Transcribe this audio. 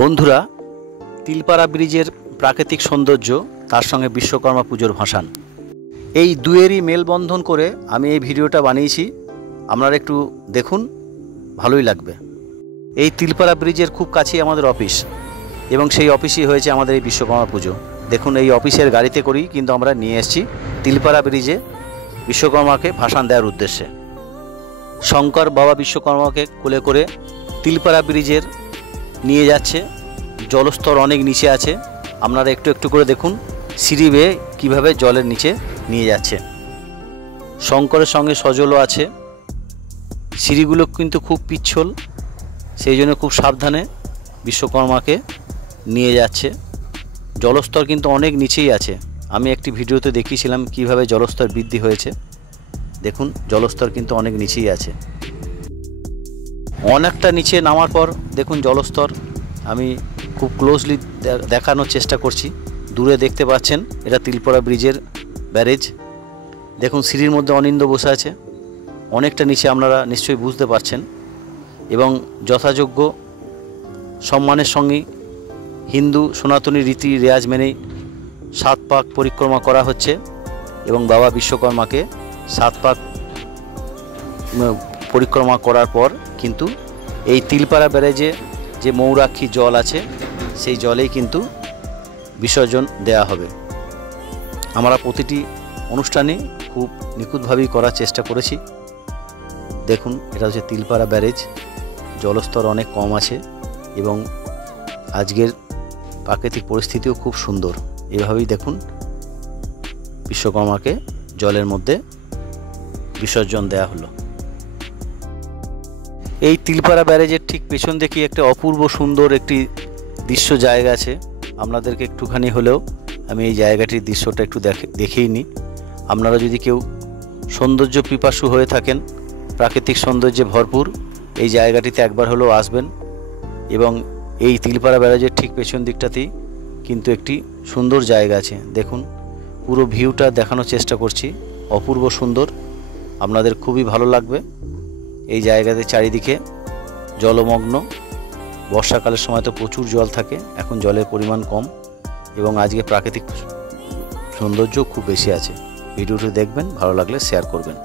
বন্ধুরা, তিলপাড়া ব্রিজের প্রাকৃতিক সৌন্দর্য তার সঙ্গে বিশ্বকর্মা পুজোর ভাসান, এই দুয়েরই মেলবন্ধন করে আমি এই ভিডিওটা বানিয়েছি। আপনারা একটু দেখুন, ভালোই লাগবে। এই তিলপাড়া ব্রিজের খুব কাছেই আমাদের অফিস, এবং সেই অফিসই হয়েছে আমাদের এই বিশ্বকর্মা পুজো। দেখুন, এই অফিসের গাড়িতে করেই কিন্তু আমরা নিয়ে এসেছি তিলপাড়া ব্রিজে বিশ্বকর্মাকে ভাসান দেওয়ার উদ্দেশ্যে। শঙ্কর বাবা বিশ্বকর্মাকে কোলে করে তিলপাড়া ব্রিজের নিয়ে যাচ্ছে। জলস্তর অনেক নিচে আছে, আপনারা একটু একটু করে দেখুন সিঁড়ি বেয়ে কীভাবে জলের নিচে নিয়ে যাচ্ছে। শঙ্করের সঙ্গে সজলও আছে। সিঁড়িগুলো কিন্তু খুব পিচ্ছল, সেই জন্য খুব সাবধানে বিশ্বকর্মাকে নিয়ে যাচ্ছে। জলস্তর কিন্তু অনেক নিচেই আছে। আমি একটি ভিডিওতে দেখিয়েছিলাম কিভাবে জলস্তর বৃদ্ধি হয়েছে। দেখুন, জলস্তর কিন্তু অনেক নিচেই আছে। অনেকটা নিচে নামার পর দেখুন জলস্তর, আমি খুব ক্লোজলি দেখানোর চেষ্টা করছি। দূরে দেখতে পাচ্ছেন এটা তিলপাড়া ব্রিজের ব্যারেজ। দেখুন, সিঁড়ির মধ্যে অনিন্দ বসে আছে। অনেকটা নিচে আপনারা নিশ্চয়ই বুঝতে পারছেন। এবং যথাযোগ্য সম্মানের সঙ্গেই হিন্দু সনাতনী রীতি রেওয়াজ মেনেই 7 পাক পরিক্রমা করা হচ্ছে, এবং বাবা বিশ্বকর্মাকে 7 পাক পরিক্রমা করার পর কিন্তু এই তিলপাড়া ব্যারেজে যে মৌরাক্ষী জল আছে, সেই জলেই কিন্তু বিসর্জন দেয়া হবে। আমরা প্রতিটি অনুষ্ঠানে খুব নিখুঁতভাবেই করার চেষ্টা করেছি। দেখুন, এটা হচ্ছে তিলপাড়া ব্যারেজ। জলস্তর অনেক কম আছে, এবং আজকের প্রাকৃতিক পরিস্থিতিও খুব সুন্দর। এভাবেই দেখুন বিশ্বকর্মাকে জলের মধ্যে বিসর্জন দেয়া হলো। এই তিলপাড়া ব্যারেজের ঠিক পেছন দিকে একটা অপূর্ব সুন্দর একটি দৃশ্য জায়গা আছে। আপনাদেরকে একটুখানি হলেও আমি এই জায়গাটির দৃশ্যটা একটু দেখেই নিই। আপনারা যদি কেউ সৌন্দর্য পিপাসু হয়ে থাকেন, প্রাকৃতিক সৌন্দর্যে ভরপুর, এই জায়গাটিতে একবার হলেও আসবেন। এবং এই তিলপাড়া ব্যারেজের ঠিক পেছন দিকটাতেই কিন্তু একটি সুন্দর জায়গা আছে। দেখুন, পুরো ভিউটা দেখানোর চেষ্টা করছি। অপূর্ব সুন্দর, আপনাদের খুবই ভালো লাগবে। এই জায়গাতে চারিদিকে জলমগ্ন। বর্ষাকালের সময় তো প্রচুর জল থাকে, এখন জলের পরিমাণ কম, এবং আজকে প্রাকৃতিক সৌন্দর্য খুব বেশি আছে। ভিডিওটি দেখবেন, ভালো লাগলে শেয়ার করবেন।